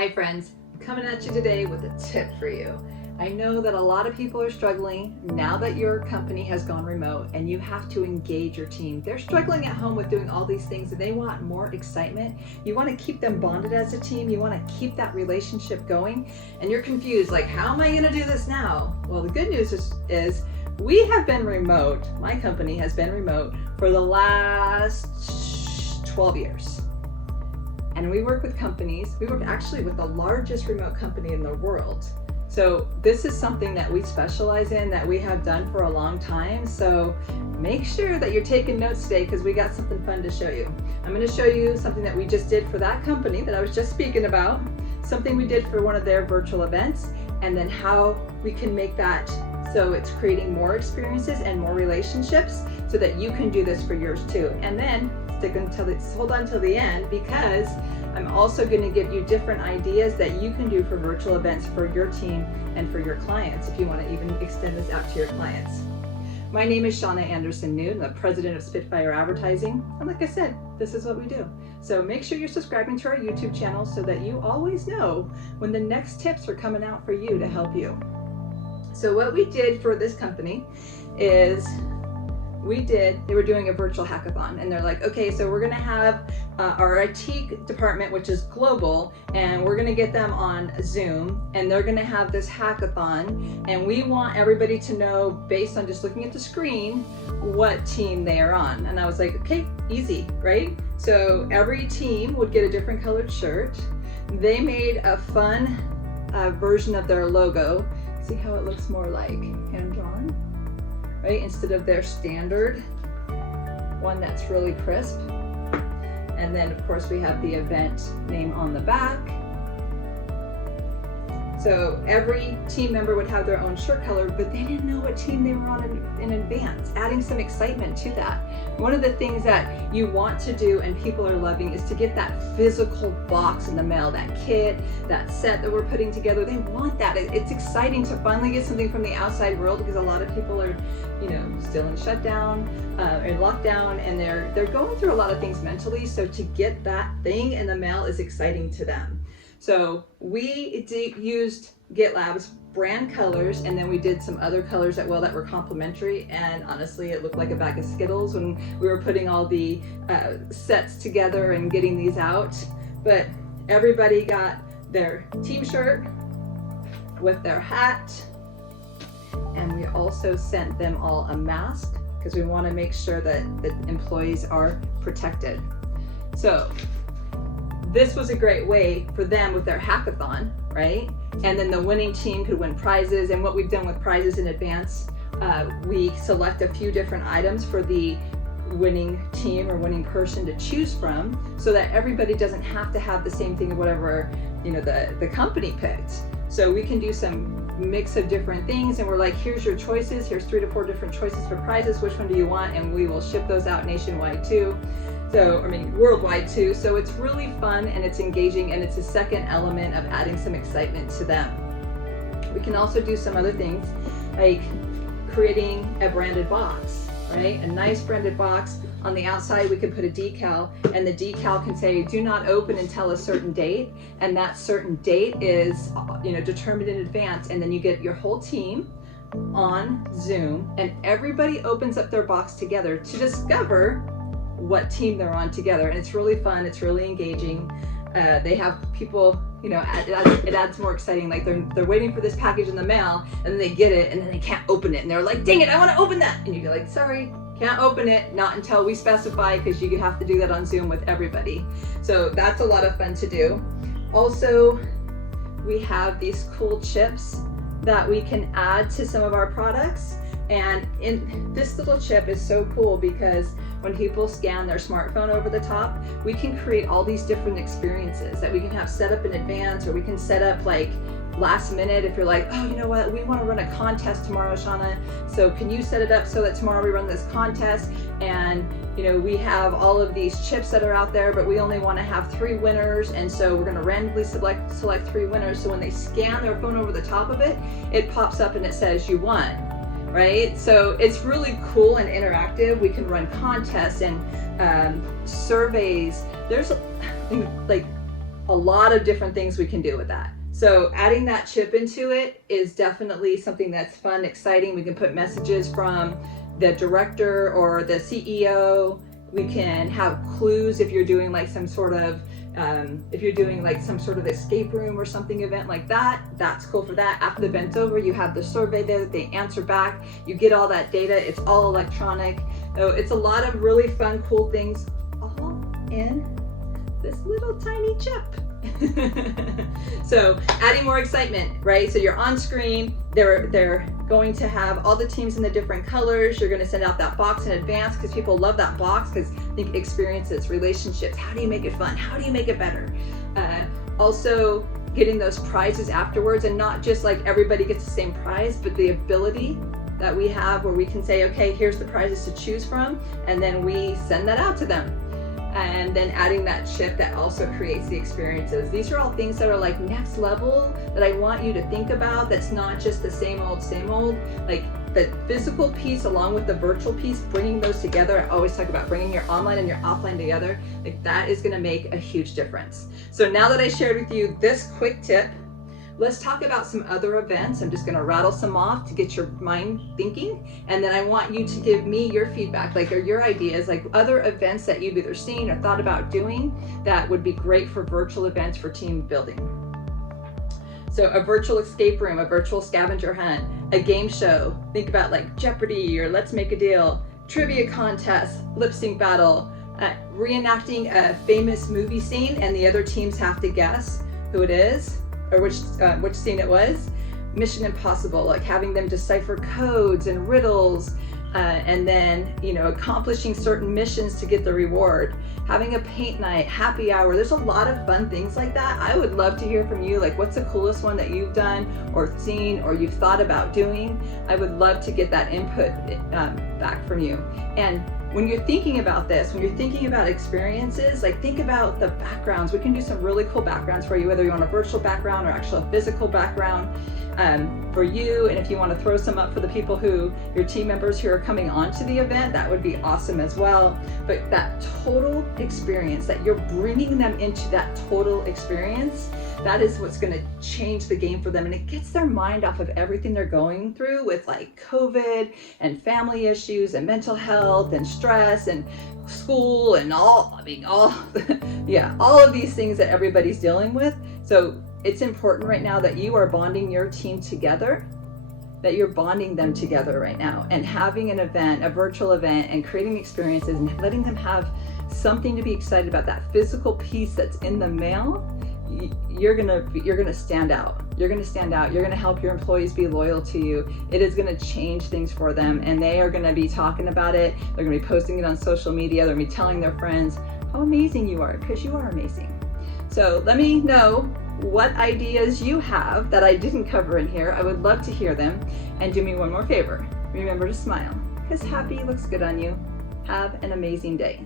Hi friends, coming at you today with a tip for you. I know that a lot of people are struggling now that your company has gone remote and you have to engage your team. They're struggling at home with doing all these things and they want more excitement. You want to keep them bonded as a team. You want to keep that relationship going and you're confused, like, how am I going to do this now? Well, the good news is we have been remote. My company has been remote for the last 12 years. And we work with companies. We work actually with the largest remote company in the world. So this is something that we specialize in, that we have done for a long time. So make sure that you're taking notes today because we got something fun to show you. I'm going to show you something that we just did for that company that I was just speaking about, something we did for one of their virtual events, and then how we can make that so it's creating more experiences and more relationships so that you can do this for yours too. And then hold on till the end, because I'm also going to give you different ideas that you can do for virtual events for your team and for your clients if you want to even extend this out to your clients. My name is Shauna Anderson-Noon, the president of Spitfire Advertising. And like I said, this is what we do. So make sure you're subscribing to our YouTube channel so that you always know when the next tips are coming out for you to help you. So what we did for this company is they were doing a virtual hackathon, and they're like, okay, so we're gonna have our IT department, which is global, and we're gonna get them on Zoom, and they're gonna have this hackathon, and we want everybody to know, based on just looking at the screen, what team they are on. And I was like, okay, easy, right? So every team would get a different colored shirt. They made a fun version of their logo. See how it looks more like hand-drawn? Right, instead of their standard one that's really crisp. And then of course we have the event name on the back. So every team member would have their own shirt color, but they didn't know what team they were on in advance, adding some excitement to that. One of the things that you want to do and people are loving is to get that physical box in the mail, that kit, that set that we're putting together. They want that. It's exciting to finally get something from the outside world, because a lot of people are, still in shutdown, in lockdown, and they're going through a lot of things mentally. So to get that thing in the mail is exciting to them. So we used GitLab's brand colors, and then we did some other colors that were complementary, and honestly it looked like a bag of Skittles when we were putting all the sets together and getting these out. But everybody got their team shirt with their hat, and we also sent them all a mask because we want to make sure that the employees are protected. So this was a great way for them with their hackathon, right? And then the winning team could win prizes. And what we've done with prizes in advance, we select a few different items for the winning team or winning person to choose from, so that everybody doesn't have to have the same thing of whatever the company picked. So we can do some mix of different things, and we're like, here's your choices. Here's 3 to 4 different choices for prizes. Which one do you want? And we will ship those out nationwide too. So, worldwide too. So it's really fun and it's engaging, and it's a second element of adding some excitement to them. We can also do some other things like creating a branded box, right? A nice branded box. On the outside, we could put a decal, and the decal can say, do not open until a certain date. And that certain date is, determined in advance. And then you get your whole team on Zoom, and everybody opens up their box together to discover what team they're on together. And it's really fun. It's really engaging. They have people, it adds more exciting. Like they're waiting for this package in the mail, and then they get it, and then they can't open it. And they're like, dang it, I want to open that. And you're like, sorry, can't open it, not until we specify, because you have to do that on Zoom with everybody. So that's a lot of fun to do. Also, we have these cool chips that we can add to some of our products. And this little chip is so cool because when people scan their smartphone over the top, we can create all these different experiences that we can have set up in advance, or we can set up like last minute. If you're like, oh, you know what, we want to run a contest tomorrow, Shauna, so can you set it up so that tomorrow we run this contest, and we have all of these chips that are out there, but we only want to have 3 winners, and so we're going to randomly select 3 winners. So when they scan their phone over the top of it, it pops up and it says you won. Right? So it's really cool and interactive. We can run contests and surveys. There's like a lot of different things we can do with that. So adding that chip into it is definitely something that's fun, exciting. We can put messages from the director or the CEO. We can have clues if you're doing like some sort of escape room or something event like that. That's cool for that. After the event's over, you have the survey there, they answer back, you get all that data, it's all electronic. So it's a lot of really fun, cool things all in this little tiny chip. So adding more excitement, right? So you're on screen, they're going to have all the teams in the different colors. You're going to send out that box in advance because people love that box, because think experiences, relationships, how do you make it fun? How do you make it better? Also getting those prizes afterwards, and not just like everybody gets the same prize, but the ability that we have where we can say, okay, here's the prizes to choose from, and then we send that out to them. And then adding that chip that also creates the experiences. These are all things that are like next level that I want you to think about. That's not just the same old, like the physical piece along with the virtual piece, bringing those together. I always talk about bringing your online and your offline together. Like that is gonna make a huge difference. So now that I shared with you this quick tip, let's talk about some other events. I'm just gonna rattle some off to get your mind thinking, and then I want you to give me your feedback, like, or your ideas, like other events that you've either seen or thought about doing that would be great for virtual events for team building. So a virtual escape room, a virtual scavenger hunt, a game show. Think about like Jeopardy or Let's Make a Deal, trivia contest, lip sync battle, reenacting a famous movie scene and the other teams have to guess who it is, or which scene it was. Mission Impossible, like having them decipher codes and riddles, and then, you know, accomplishing certain missions to get the reward. Having a paint night, happy hour. There's a lot of fun things like that. I would love to hear from you. Like, what's the coolest one that you've done or seen or you've thought about doing? I would love to get that input back from you. And when you're thinking about this, when you're thinking about experiences, like think about the backgrounds. We can do some really cool backgrounds for you, whether you want a virtual background or actual physical background for you. And if you want to throw some up for the people who, your team members who are coming onto the event, that would be awesome as well. But that total experience, that you're bringing them into that total experience, that is what's going to change the game for them. And it gets their mind off of everything they're going through with like COVID and family issues and mental health and stress and school and all of these things that everybody's dealing with. So it's important right now that you are bonding your team together, that you're bonding them together right now, and having an event, a virtual event, and creating experiences and letting them have something to be excited about. That physical piece that's in the mail, you're gonna stand out. You're gonna stand out. You're gonna help your employees be loyal to you. It is gonna change things for them, and they are gonna be talking about it. They're gonna be posting it on social media. They're gonna be telling their friends how amazing you are, because you are amazing. So let me know what ideas you have that I didn't cover in here. I would love to hear them. And do me one more favor. Remember to smile, because happy looks good on you. Have an amazing day.